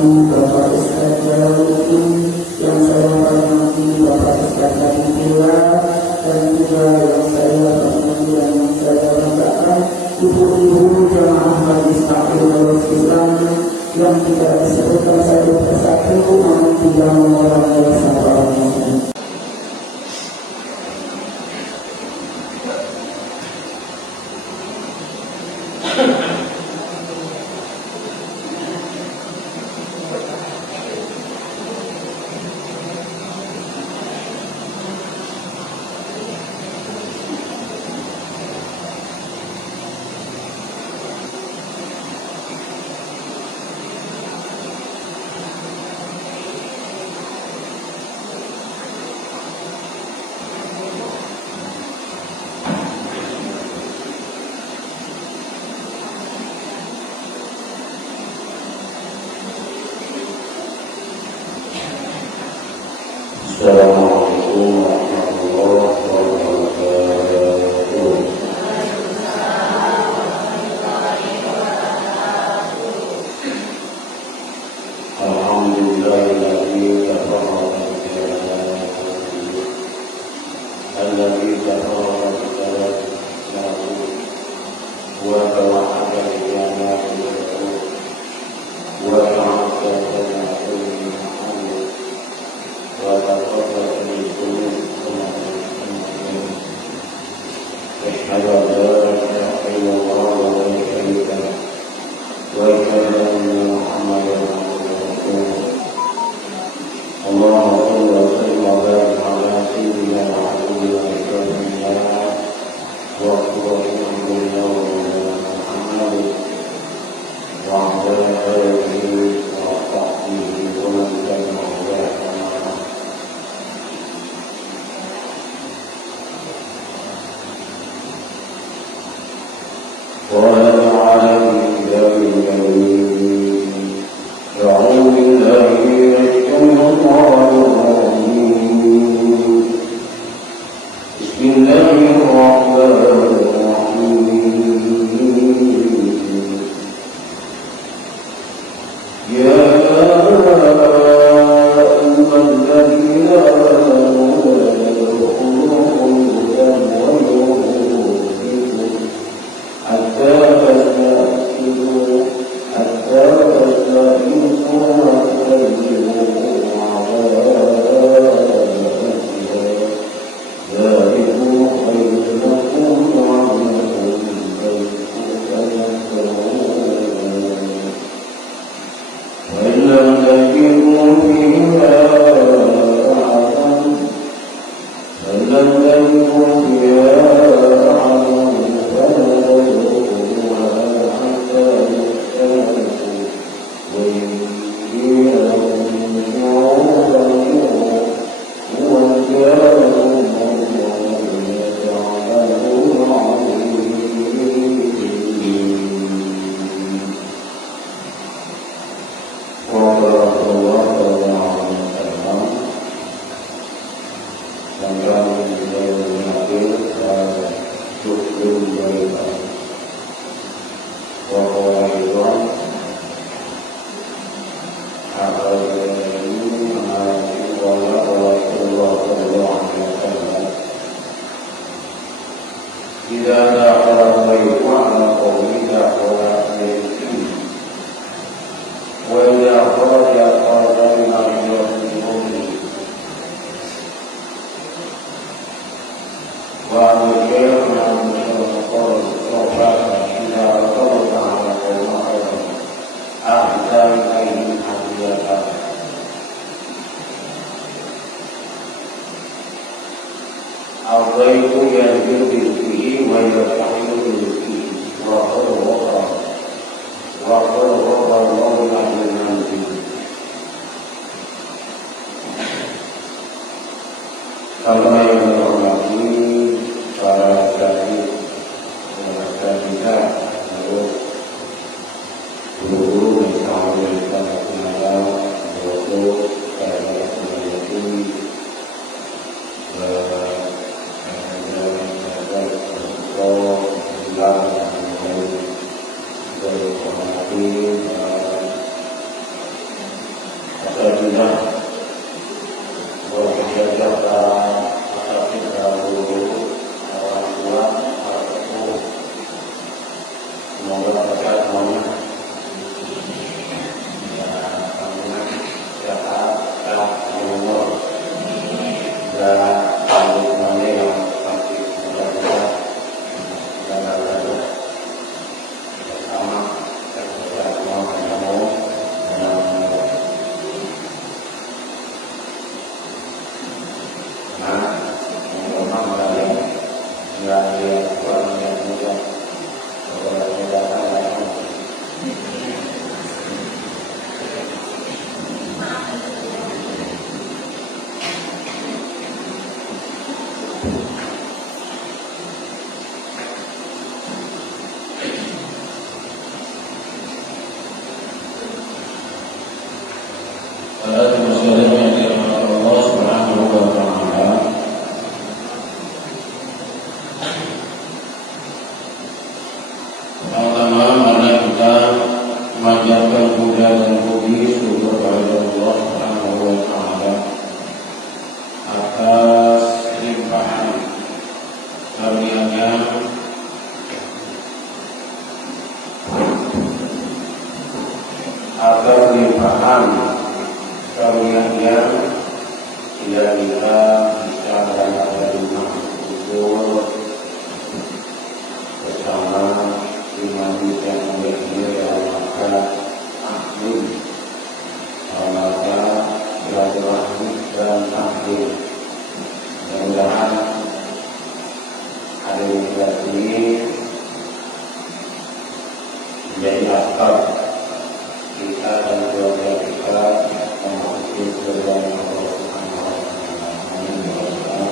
Bapak Ustadz Jaludin, yang saya hormati Bapak Ustadz Habibullah, dan juga yang saya hormati dan saya banggakan ibu-ibu jamaah Majelis Taklim Darul Islam yang tidak disebutkan satu persatu namun tidak mengurangi sabarnya. Assalamualaikum warahmatullahi wabarakatuh. Alhamdulillahilladzi kafara alladzi kafara wa tawahhada qiyamah wa ta'ala agar limpahan karunia-Nya tidak kita bisa berada di kubur bersama imam yang mulia maka akhir maka silaturahmi dan akhir. Mudah-mudahan hari ini menjadi asbab kita dan keluarga kita memasuki surga Allah Subhanahu wa Ta'ala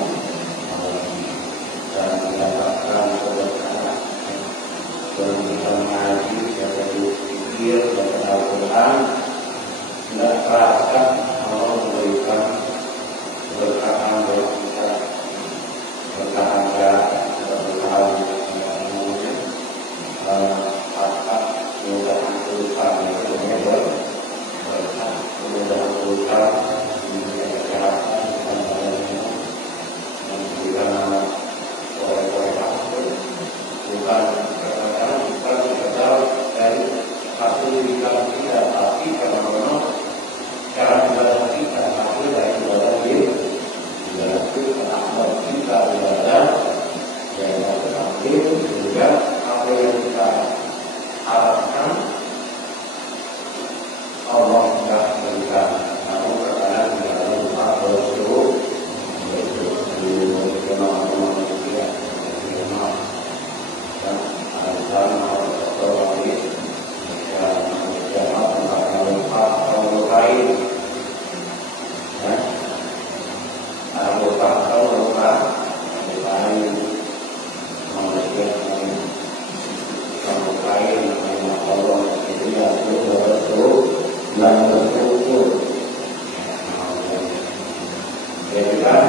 dan mendapatkan keberkahan dan bisa mengaji dan berpikir dan Al-Quran. Tidak terasa Allah memberikan keberkahan bagi kita, berkahan berkahan mudah-mudahan berusaha mudah-mudahan berusaha menjaga kesehatan dan lainnya dan memberikan oleh bukan kadang-kadang bukan sekedar dari hasil ibadah kita, tapi karena memang cara ibadah kita hasil dari ibadah kita kita ibadah yang terakhir juga apa yang kita harapkan Allah sudah berikan. Namun terkadang tidak lupa bersyukur dikenal manusia dikenal dan ada orang dan manusia akan lupa orang lain akan lupa orang lain manusia lain Allah itu yang bersyukur dan bersyukur. Jadi kan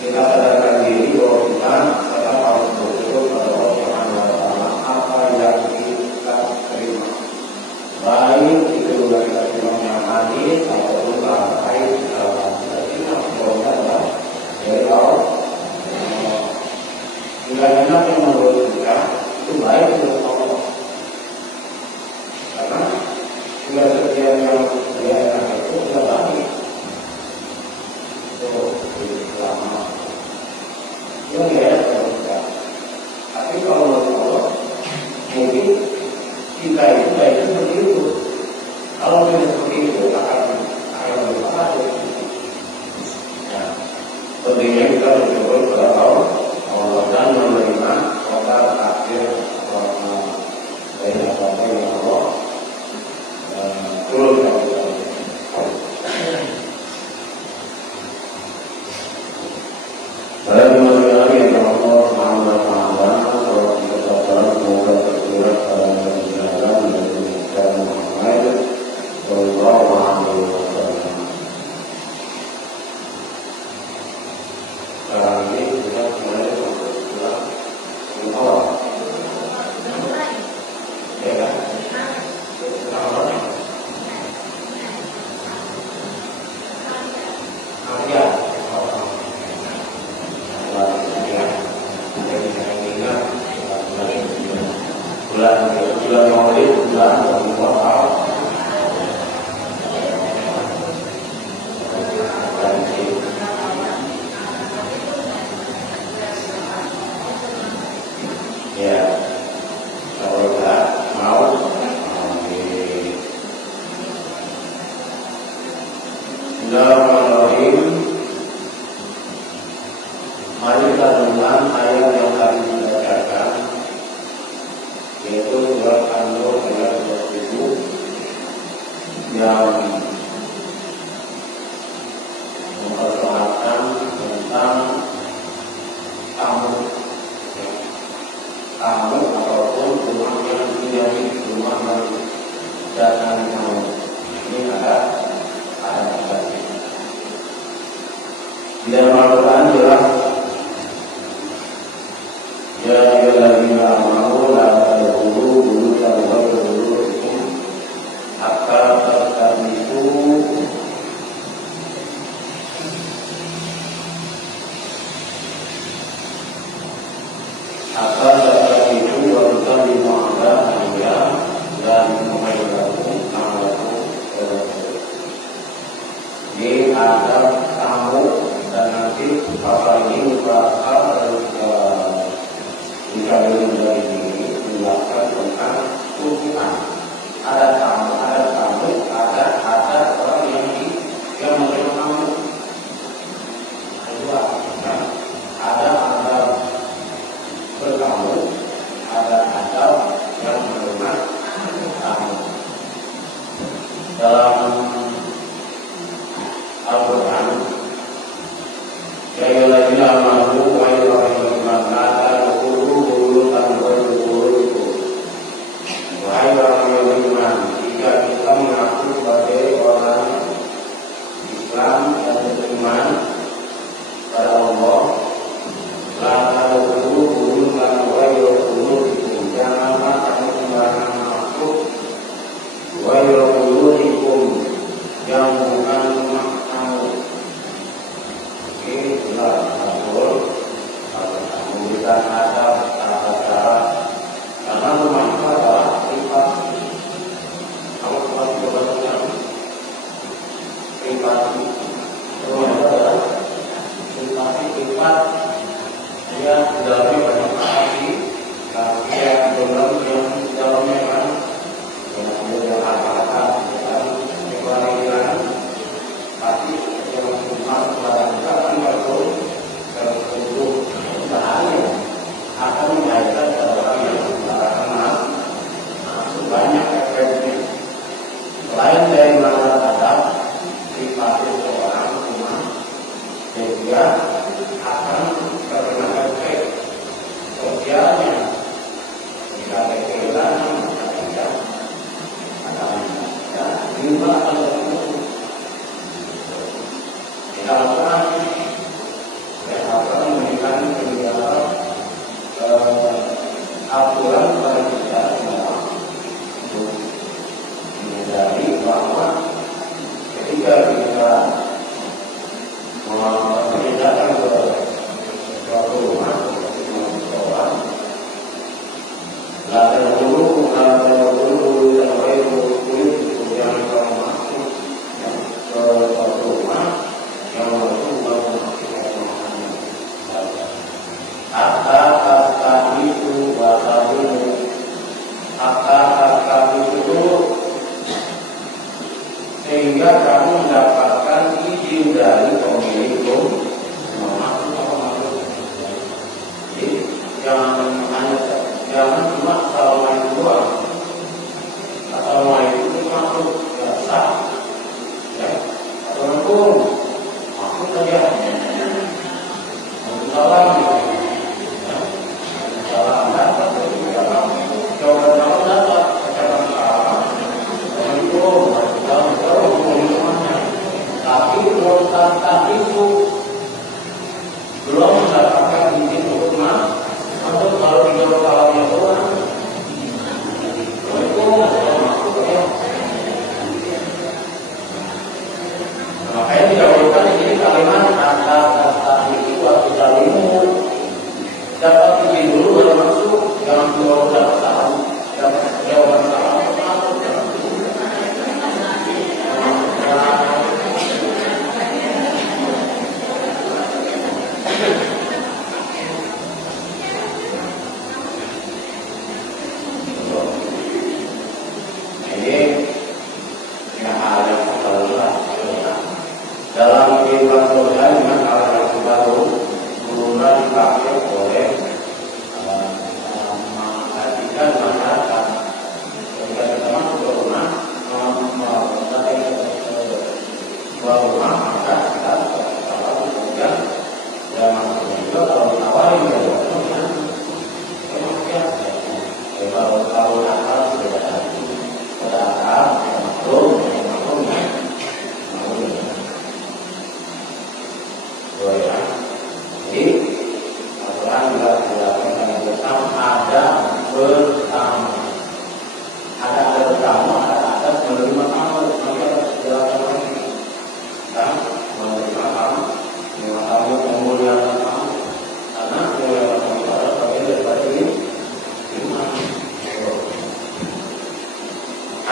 kita sadarkan diri bahwa kita tetap harus bersyukur pada Allah Subhanahu wa Ta'ala apa yang kita terima, baik itu dari terima yang hadis ataupun baik dalam kita semuanya dari Allah. Jika enak yang menurut kita itu baik untuk Allah, karena sudah setiap yang dia enak itu sudah baik. Itu lama. Itu dia kalau kita. Tapi kalau menurut Allah, mungkin kita itu baik seperti itu. Kalau tidak seperti itu akan berubah. Pentingnya kita bersyukur kepada Allah dan menerima qadar takdir dari apa yang Allah turunkan kepada kita. Saya mengucapkan yang Allah Subhanahu wa Ta'ala kalau kita sabar semoga tersurat pada jalan dari Muhammad bulan Maulid, bulan Muharram. Ya, kalau nggak mau, Bismillahirrahmanirrahim. Mari kita dengar ayat yang tadi dibacakan, yaitu surat An-Nur ayat 20 yang memperkenalkan tentang tamu ataupun rumah yang menjadi rumah yang datang tamu. Ini ada di dalam Al-Quran jelas, ya ayyuhalladzina amanu la tadkhulu buyutan ghayra buyutikum hatta tastanisu wa tusallimu ala anbiya dan muhammadakum namakum. Ini ada tamu dan nanti pasal ini bakal jika dari ini menjelaskan tentang kunjungan. Ada tamu, ada orang yang menerima tamu. Kedua, ada bertamu, ada yang menerima tamu. Dalam Al-Quran, ya ayyuhalladzina amanu wa ayyuhalladzina wahai orang yang beriman, jika kita mengaku sebagai orang Islam dan beriman pada Allah, janganlah kamu sembarangan masuk yang bukan rumah kamu. Ini jelas betul. Kalau kamu bisa ada cara, karena rumah itu adalah privasi. Kamu pasti berbentuk privasi. Rumah itu adalah privasi privat. Dia dalamnya banyak privasi. Tapi yang dalamnya kan yang apa-apa, yang pasti yang rumah kepada kita kan betul tertentu usahanya akan menjadikan orang yang sembarangan masuk banyak efeknya. Selain dari mana ada privasi seorang rumah, dia akan terkena efek sosialnya. Jika ada kehilangan, ada jumlah akan berkurang. Jika Al-Quran memberikan aturan pada kita semua untuk menyadari bahwa ketika kita mengerjakan suatu rumah, seorang jangan pernah masuk ke suatu rumah yang sehingga kamu mendapatkan izin dari pemilik rumah. Jadi jangan cuma kalau main doang. Atau main itu masuk biasa, ya. Atau nanggung masuk saja. Salam, salam dapat, jawaban dapat, ucapan salam, nanggung, salam terus.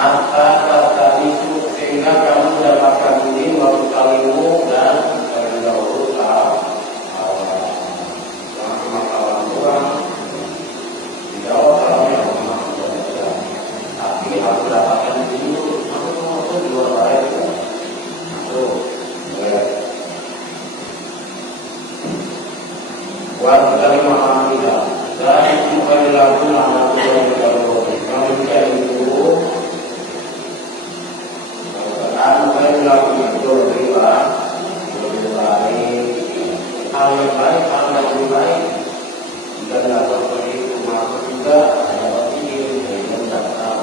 Hatta kata itu sehingga kamu mendapatkan ini waktu kalimu dan terlebih dahulu masalah kurang dijawab kalau yang tapi harus dapatkan dulu itu di luar baik itu buat kalimat hamidah dan itu dilakukan anak yang menjadi itu kan dilakukan itu lebih baik hal yang baik hal yang lebih baik dan dapat seperti itu masuk juga dapat ini mengucapkan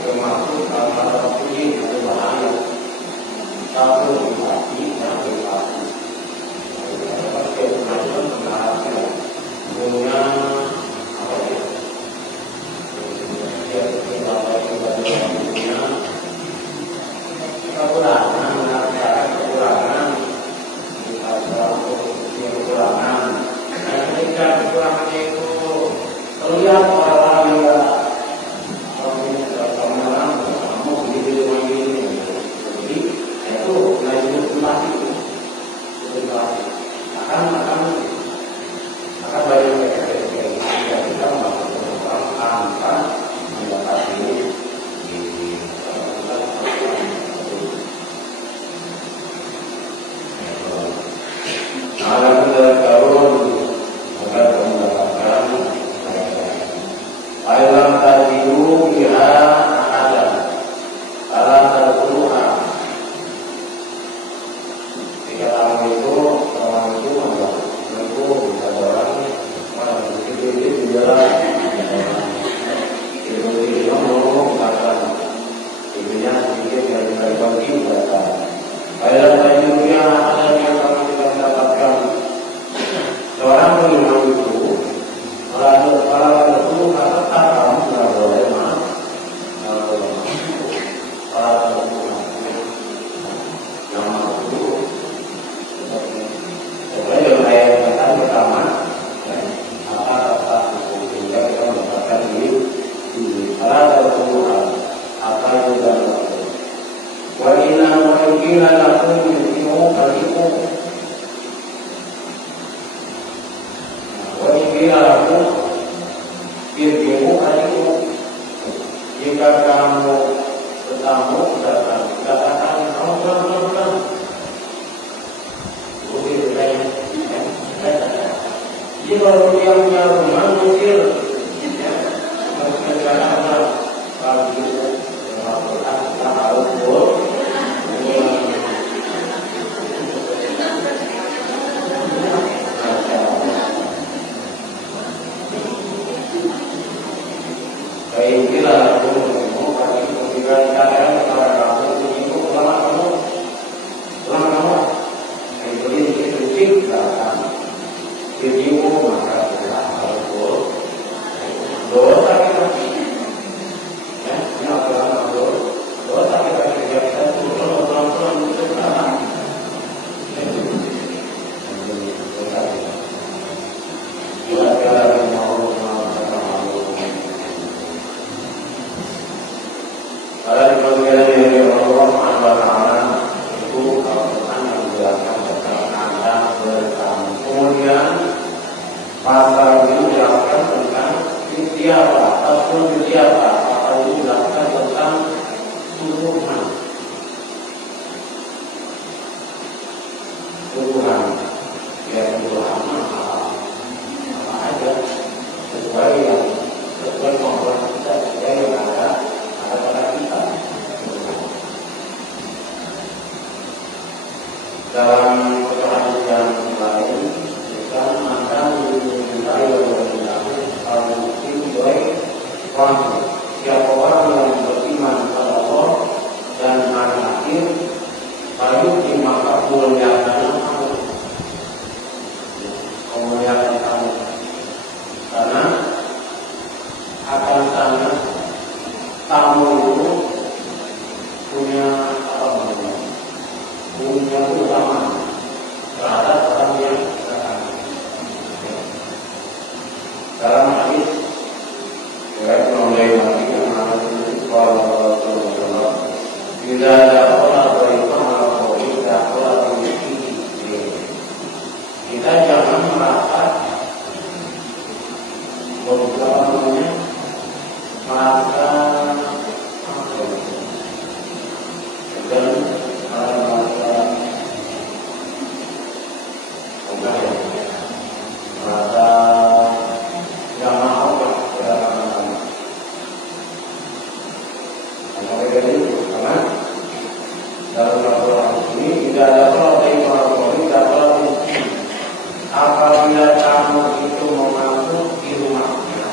termasuk karena dapat ini itu bahaya satu privasi dan privasi dapat kebenaran mengarahkan punya apa ya kekurangan ketika kekurangannya itu terlihat orang yang orang kamu begitu ini jadi itu lanjut mati akan banyak yang kita melakukan tanpa mendapati alam terkarun agar mendapatkan alam tadiu biha ada alam terpenuhan jika orang itu adalah itu bisa orang itu jalan itu ngomong kata ibunya sedikit dari bagi kata alam tadiu biha ada yang kamu tidak mendapatkan seorang beriman itu kalau terpenuhan tetap kamu tidak boleh jika kamu bertamu datang katakan kamu pulang jadi kalau dia punya rumah mungkin harus menjaga kalau gitu kita harus inilah aku ketika kalian kepada kamu itu kamu itu akan video maka harus dosa kita ya ini adalah dosa kita biasa itu pelan-pelan itu salah kemudian pasal ini menjelaskan tentang siapa atau siapa pasal ini menjelaskan tentang tuduhan ya tuduhan apa aja sesuai kemampuan kita sesuai yang ada pada kita dalam hadis yang lain dan akan dimintai oleh Allah siapa orang yang beriman kepada Allah dan hari akhir bayu maka muliakan kamu karena akan sangat tamu itu punya punya utama terhadap orang yang dalam hadis Bila ada orang beriman atau tidak orang miskin, kita jangan merasa berjalannya merasa dan merasa yang mau karena dalam Al-Quran ini tidak ada sholat yang tidak sholat miskin. Apabila kamu itu mau masuk di rumahnya,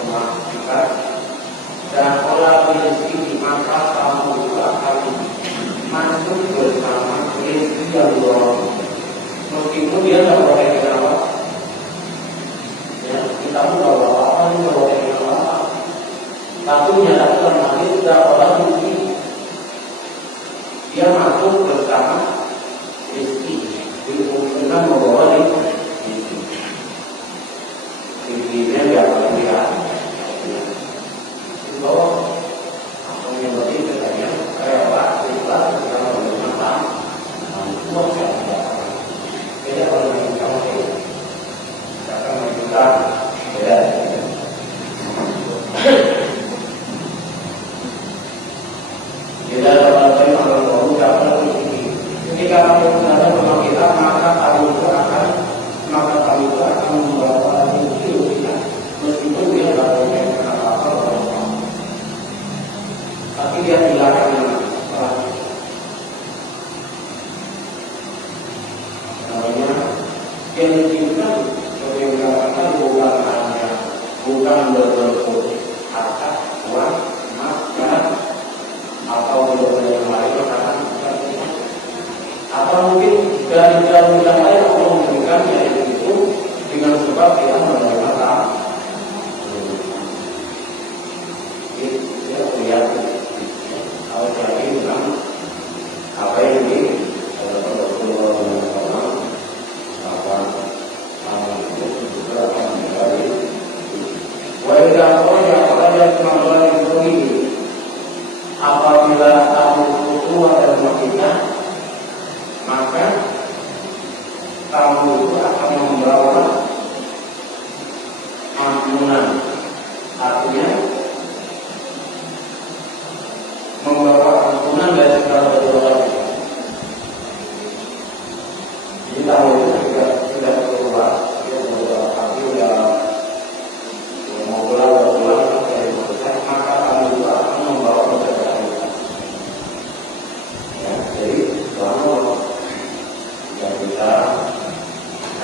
rumah kita, dan sholat miskin, maka kamu juga akan masuk bersama rezeki yang luar. Meskipun dia tidak boleh kenapa, ya kita pun tidak apa-apa, tidak boleh kenapa. Tapi menyatakan nanti sudah orang miskin, dia masuk bersama rezeki, dimungkinkan membawa rezeki. Rezekinya dia akan lihat, bahwa apa yang berarti katanya rela kita kalau bermata, semua siapa? Beda kalau kita masih, akan menunjukkan beda. Bila dalam firman Allah dapat begini, ketika kamu berada bersama kita, maka kamu itu akan membawa rezeki kita, meskipun dia baru mengenal apa-apa, tapi dia dilarang dengan namanya yang diinginkan, yang bukan hanya berbentuk harta, uang, emas, dan atau benda yang lain atau mungkin dari jalur yang lain Allah memberikan yaitu dengan sebab dia menerima taat. Dia lihat kalau jadi dengan apa yang di apabila kamu keluar dari rumah kita, maka kamu itu akan membawa ampunan, artinya membawa ampunan dari segala dosa. Jadi kamu itu sudah keluar, tapi sudah mau pulang dari dosa, maka kamu itu akan membawa dosa. Jadi selama yang bisa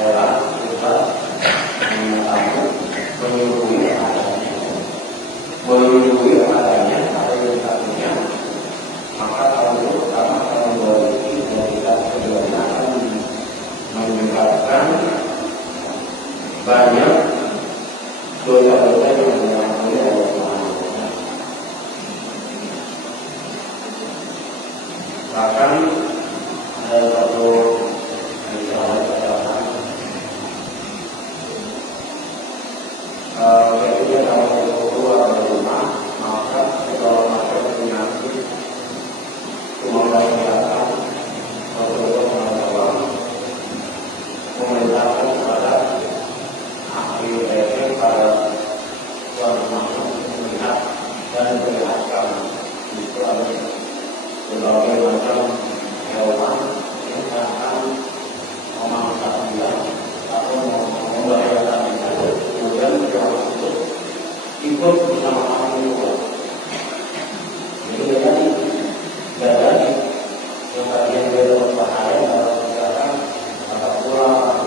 rela kita menyatakan menyuruhi adanya apa yang kita punya, maka kalau itu pertama akan memiliki dan kita keduanya akan menyebabkan banyak dosa-dosa yang diampuni oleh Allah. Bahkan ada satu misalnya katakan ketika kamu keluar dari rumah, maka kalau masuk penyakit kemauan kesehatan atau pengetahuan memerintahkan kepada ahli BPM pada tuan rumah untuk melihat dan memperlihatkan itu ada berbagai macam hewan yang akan memangsa dia atau membahayakan dia, kemudian hewan itu ikut bersama kami juga. Jadi dari yang tadinya dia berbahaya dalam kesehatan atau pulang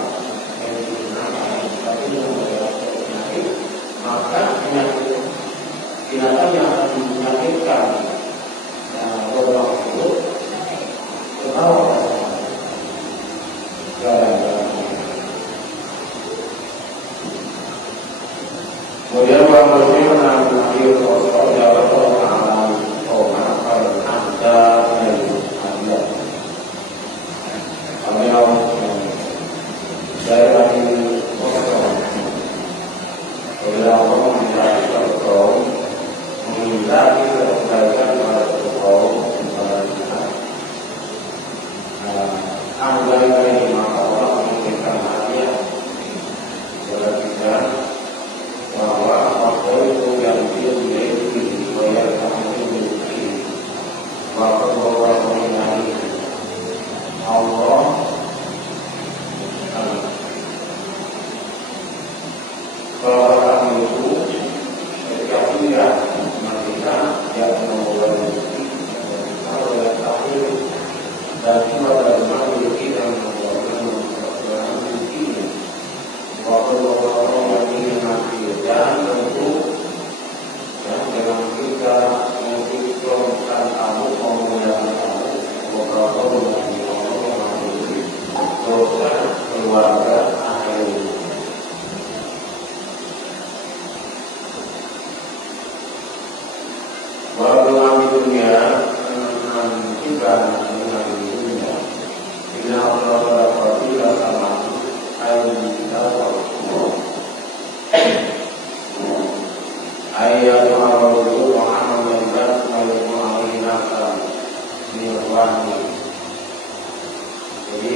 yang digunakan, tapi yang membahayakan penyakit, maka penyakit binatang yang akan menyakitkan beberapa itu terbawa kemudian orang bersih menangani sosok jalan orang apa yang ada dari lagi kemudian Allah Kalau kami itu setiap kuliah kita yang membawa rezeki, kalau yang terakhir dan juga dari mana rezeki dan membawa rezeki, waktu orang yang ingin mati dan tentu dengan kita mengikhlaskan kamu memuliakan kamu beberapa bulan dosa keluarga akhir. Walau kami dunia juga dengan dunia, bila Allah berfirman sama ayat kita ayat Allah itu Muhammad dan Muhammad Nirwani. Jadi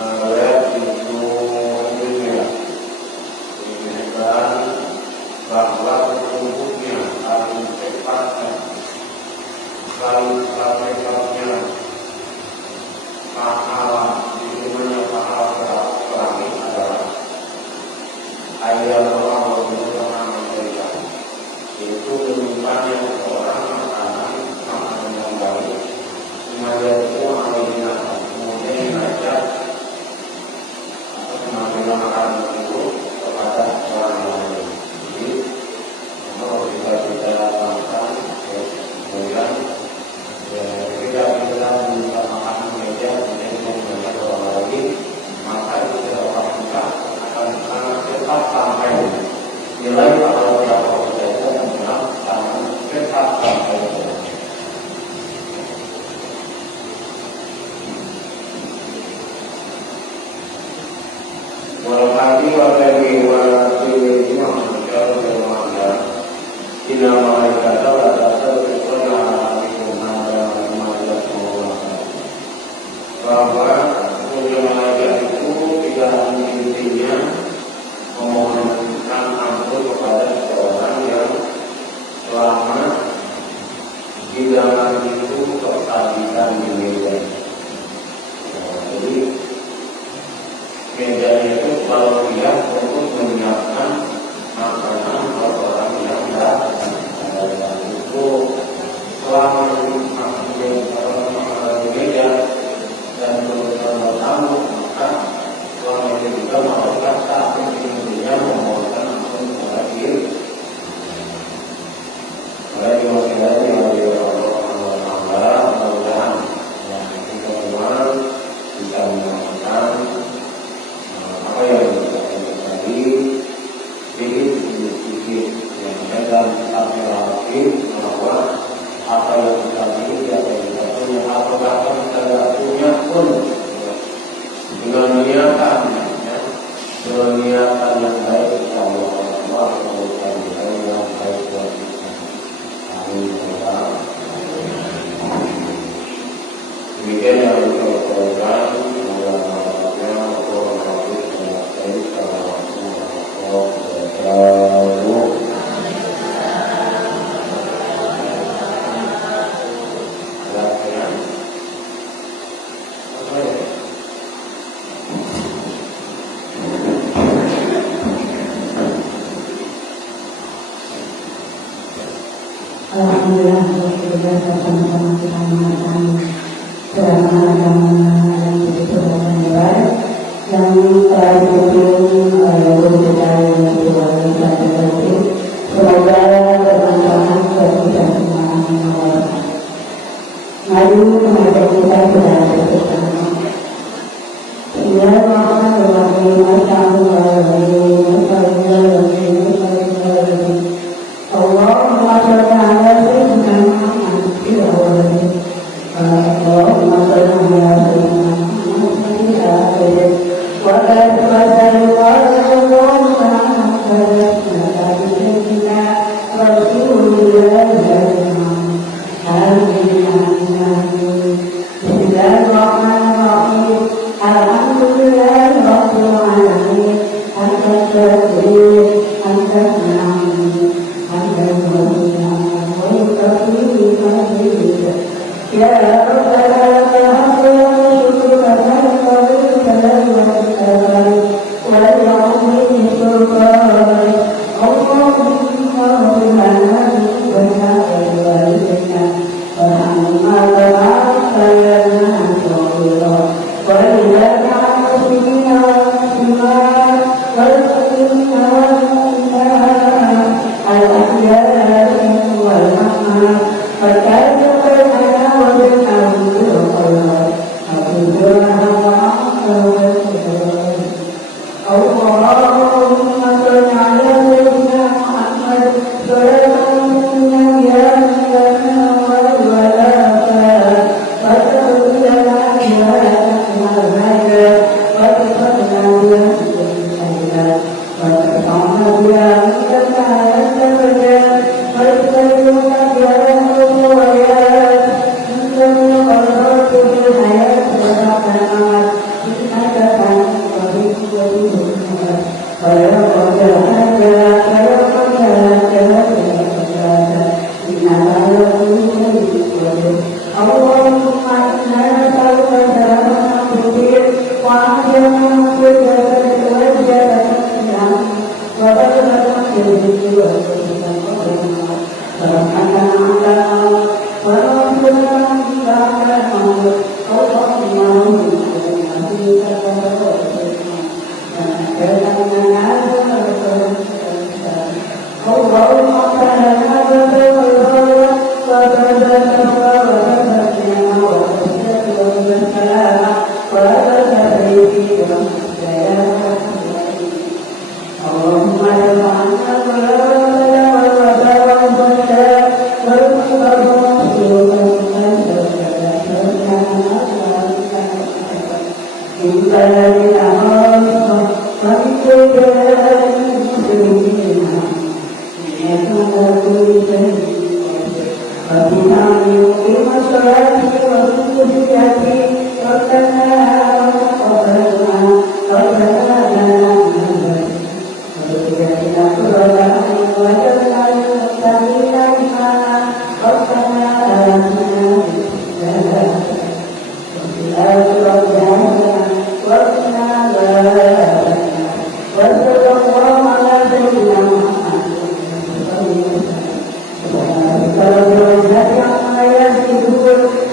lihat itu dunia menunjukkan bahwa sesungguhnya paling cepatnya pahala di dunia pahala perang adalah ayat Allah itu menyimpannya orang makanan yang baik, kemudian itu kemudian mengajak mengambil makanan itu kepada orang lain. Jadi kalau kita lakukan kemudian tidak bisa meminta makanan meja kemudian mengajak orang lain, maka itu tidak kita akan sangat cepat sampai nilai pahala yang Walakati wakati wakati imam kalau bermanda ina malaikat atau terkena ada malaikat semua bahwa punya malaikat itu tidak intinya memohonkan ampun kepada seorang yang selama di dalam itu tersajikan di meja. Jadi mejanya itu kalau dia untuk menyiapkan makanan buat orang yang datang itu selama makanan di meja dan bersama tamu maka selama itu juga malaikat saat dia memohonkan ampun kepada diri. Baik masyarakat yang Allah mudah-mudahan yang kita semua bisa melakukan apa yang kita tadi sedikit yang dalam sampai lagi bahwa apa yang kita miliki apa yang kita punya atau bahkan kita tidak punya pun dengan niatan yang baik insya Allah memberikan kita yang baik buat kita. Demikian yang kita lakukan Alhamdulillah, sama-sama kita mengenalkan ceramah yang begitu lebar yang telah didukung guru kita yang berbuat itu. Semoga bermanfaat bagi kita semua. Mari mengajar kita sudah bersama. Ia maha berwakil macam Allahumma sholli ala sayyidina Muhammad Allahumma sholli ala sayyidina Muhammad wa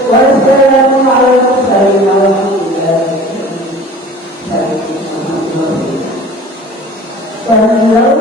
Wassalamualaikum warahmatullahi wabarakatuh.